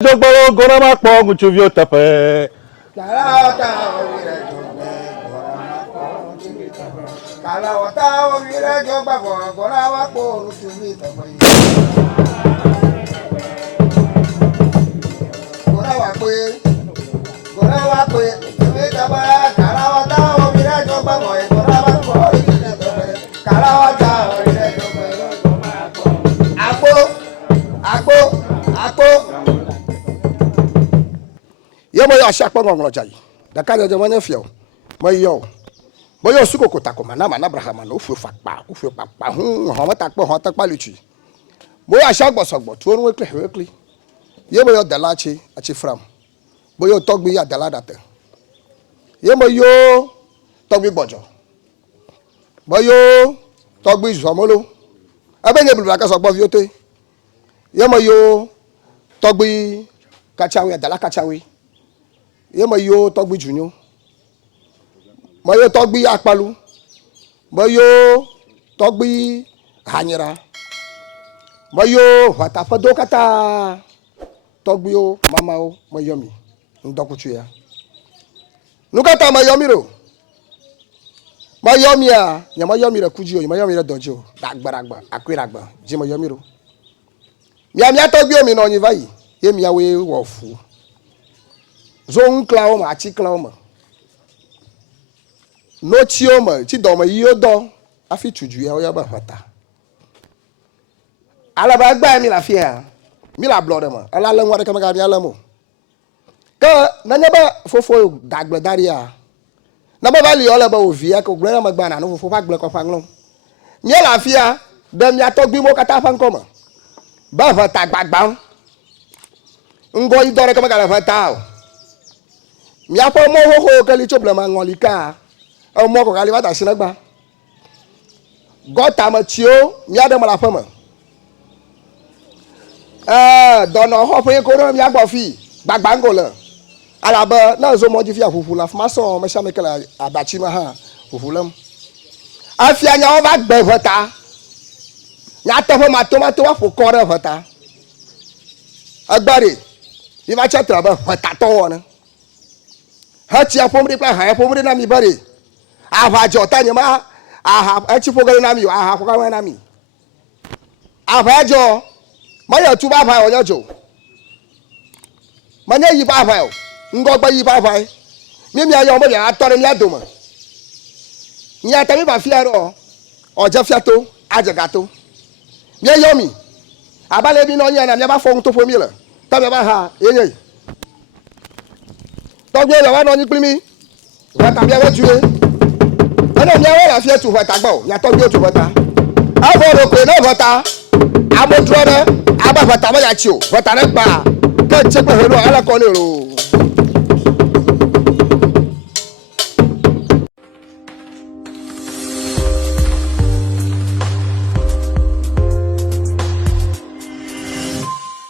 Jogboro gona ma po nguchuvio tape. Yemo ya shakpa ngonglo jai. Dakanya jamanya fiao. Mayo. Boyo suko kotako mana Abraham no fu fakpa hu ho matakpo ho takpa lichi. Boyo shakbo sogbo tuonu wekli. Yemo yo dalachi achi fram. Boyo togbi ya daladate. Yemo yo togbi bojo. Boyo togbi zomolo. Abenye bulaka sogbo viote. Yemo yo togbi kachawi dala kachawi. Yema yo togbi junyo. Mayo togbi akpalu. Mayo togbi hanyera. Mayo watafa kata. Togbi yo mama o mayomi. Ndokuchu ya. Nukata mayomi ro. Mayomi ya. Ya mayomi ra kujiyo. Ya mayomi ra dojo. Dagbaragba. Akwiragba. Je mayomi ro. Miya togbi yo mi no nyivayi. Ye miya we wofu. Zon klauma, achi klauma. No chioma, chi doma yodo. Afi tuju ya oya ba fata. Ala ba gba mi la fia. Mi la blood ma. Ala le ngwa de kama ga bi ala mo. Ka na nya ba fofo dagbe daria. Na ba li ola ba ovia ko gbe na ma gba na no fofo ba gbe ko fanglon. Mi la fia, dem ya togbi mo kata fan koma. Ba fata gbagba. Ngo idore kama ga fata. Mia po mo ho kali chobla ma ngolika o mo ko kali bata sinagba gota ma chio mia de mala fama dono ho pe ko no mia gbo fi gbagba ngola alaba na zo mo ji fi afufu la fama so me sha me kala abachi ma ha fufulam afia nya o ba gbe vota nya to fo ma tomato wa fo ko re vota agbare bi ma cha tra ba vota to wona Hachi apomri pa ha apomri na mi bare. Ava jota nyama aha achi fogale na mi aha foka na mi. Ava jo maya tu ba fa onyo jo. Manya yi ba fa o. Ngo gba yi ba fa. Mi ayo mo ya atore mi adoma. Ni atami ba fia ro. Oje fiato ajagato. Mi ayo mi. Abale bi no nya na mi ba fo to fo mi la. Ta be ba ha eyen. Togbe le wa no ni plimi wata bia we tuwe ana mi awe la fie tu wata gbo ya togbe tu wata avo ro pe no wata amodro re aba wata ma ya chi o wata re pa ke che pe hero ala ko le ro